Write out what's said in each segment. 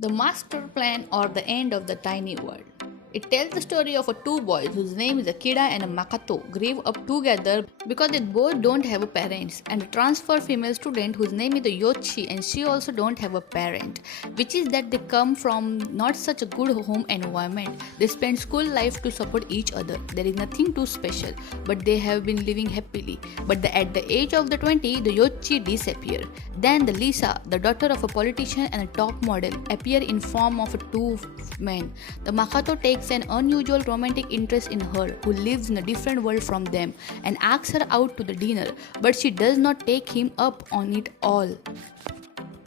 The Master Plan or the End of the Tiny World. It tells the story of two boys whose name is Akira and Makato grew up together because they both don't have parents, and a transfer female student whose name is Yoshi and she also don't have a parent, which is that they come from not such a good home environment. They spend school life to support each other. There is nothing too special, but they have been living happily. But at the age of the 20, the Yoshi disappear. Then the Lisa, the daughter of a politician and a top model, appear in form of two men. The Makato takes an unusual romantic interest in her, who lives in a different world from them, and asks her out to the dinner, but she does not take him up on it all.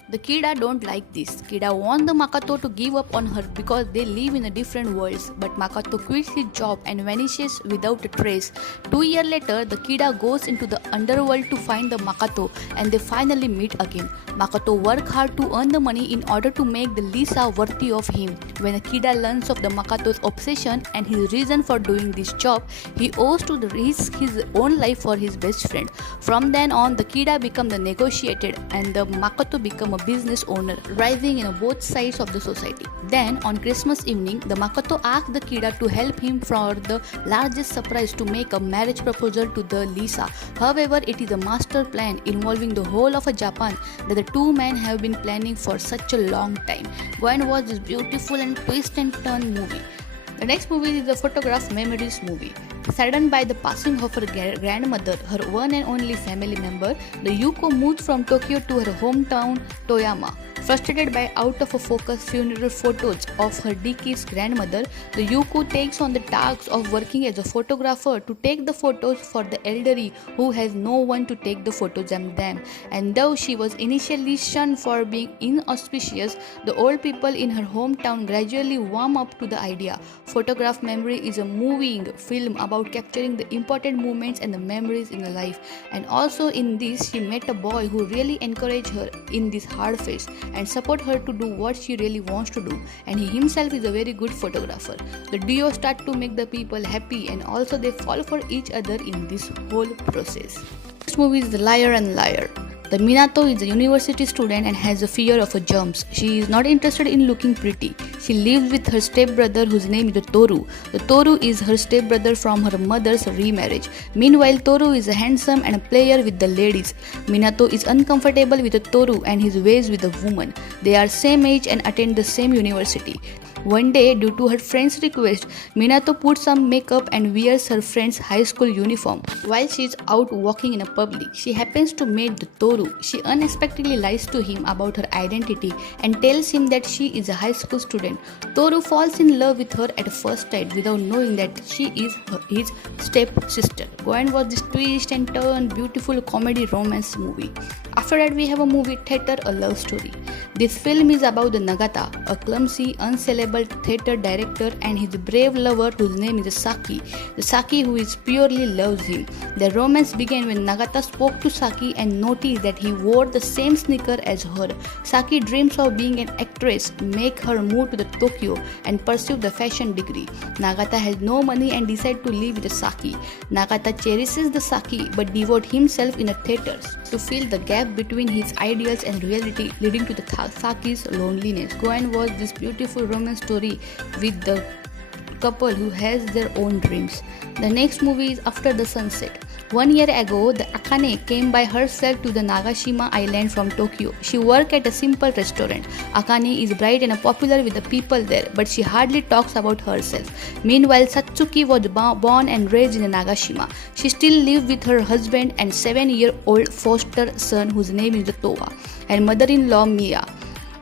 The Kida don't like this. Kida wants the Makato to give up on her because they live in a different worlds, but Makato quits his job and vanishes without a trace. 2 years later, the Kida goes into the underworld to find the Makato and they finally meet again. Makato works hard to earn the money in order to make the Lisa worthy of him. When the Kida learns of the Makato's obsession and his reason for doing this job, he owes to risk his own life for his best friend. From then on, the Kida become the negotiated and the Makato become a business owner, rising in both sides of the society. Then, on Christmas evening, the Makato asks the Kida to help him for the largest surprise to make a marriage proposal to the Lisa. However, it is a master plan involving the whole of Japan that the two men have been planning for such a long time. Go and watch this beautiful and twist and turn movie. The next movie is the Photograph Memories movie. Saddened by the passing of her grandmother, her one and only family member, the Yuko moves from Tokyo to her hometown Toyama. Frustrated by out-of-focus funeral photos of her deceased grandmother, the Yuko takes on the task of working as a photographer to take the photos for the elderly who has no one to take the photos of them. And though she was initially shunned for being inauspicious, the old people in her hometown gradually warm up to the idea. Photograph Memory is a moving film about capturing the important moments and the memories in her life. And also in this, she met a boy who really encouraged her in this hard phase and support her to do what she really wants to do, and he himself is a very good photographer. The duo start to make the people happy and also they fall for each other in this whole process. Next movie is The Liar and Liar. The Minato is a university student and has a fear of germs. She is not interested in looking pretty. She lives with her stepbrother whose name is Toru. The Toru is her stepbrother from her mother's remarriage. Meanwhile, Toru is a handsome and a player with the ladies. Minato is uncomfortable with Toru and his ways with the woman. They are same age and attend the same university. One day, due to her friend's request, Minato puts some makeup and wears her friend's high school uniform. While she is out walking in a public, she happens to meet the Toru. She unexpectedly lies to him about her identity and tells him that she is a high school student. Toru falls in love with her at first sight without knowing that she is his step-sister. Go and watch this twist and turn beautiful comedy romance movie. After that, we have a movie Theater, a love story. This film is about the Nagata, a clumsy, unsellable theater director and his brave lover whose name is Saki. The Saki who is purely loves him. The romance began when Nagata spoke to Saki and noticed that he wore the same sneaker as her. Saki dreams of being an actress, make her move to the Tokyo and pursue the fashion degree. Nagata has no money and decides to live with Saki. Nagata cherishes the Saki but devotes himself in the theaters to fill the gap between his ideals and reality, leading to the Saki's loneliness. Go and watch this beautiful romance story with the couple who has their own dreams. The next movie is After the Sunset. 1 year ago, the Akane came by herself to the Nagashima island from Tokyo. She worked at a simple restaurant. Akane is bright and popular with the people there, but she hardly talks about herself. Meanwhile, Satsuki was born and raised in Nagashima. She still lives with her husband and 7-year-old foster son whose name is Towa, and mother-in-law Miya.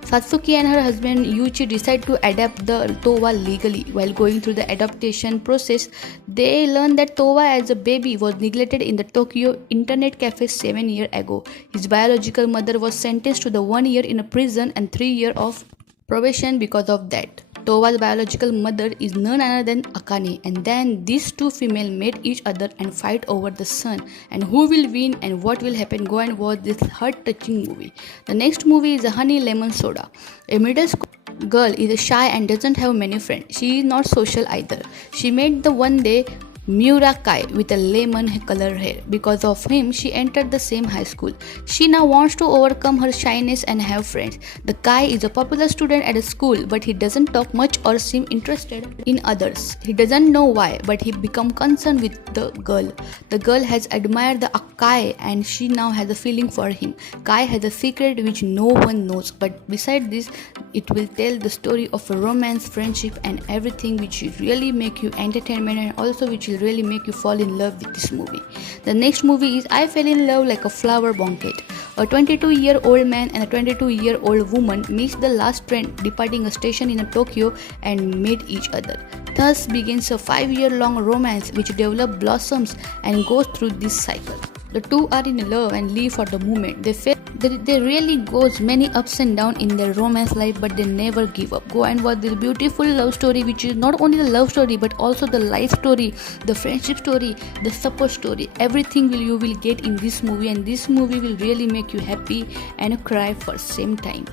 Satsuki and her husband Yuichi decide to adopt the Towa legally. While going through the adoption process, they learn that Towa as a baby was neglected in the Tokyo internet cafe 7 years ago. His biological mother was sentenced to the 1 year in a prison and 3 years of probation because of that. Towa's biological mother is none other than Akane, and then these two females meet each other and fight over the son. And who will win and what will happen? Go and watch this heart-touching movie. The next movie is Honey Lemon Soda. A middle school girl is shy and doesn't have many friends. She is not social either. She met the one day Miura Kai with a lemon color hair. Because of him, she entered the same high school. She now wants to overcome her shyness and have friends. The Kai is a popular student at a school, but he doesn't talk much or seem interested in others. He doesn't know why, but he becomes concerned with the girl. The girl has admired the Kai and she now has a feeling for him. Kai has a secret which no one knows, but beside this, it will tell the story of a romance, friendship, and everything which will really make you entertainment and also which will really make you fall in love with this movie. The next movie is I Fell in Love Like a Flower Bouquet. A 22-year-old man and a 22-year-old woman miss the last train departing a station in Tokyo and meet each other. Thus begins a 5-year-long romance which develops, blossoms, and goes through this cycle. The two are in love and live for the moment. They really goes many ups and downs in their romance life, but they never give up. Go and watch this beautiful love story, which is not only the love story but also the life story, the friendship story, the support story. Everything you will get in this movie, and this movie will really make you happy and cry for same time.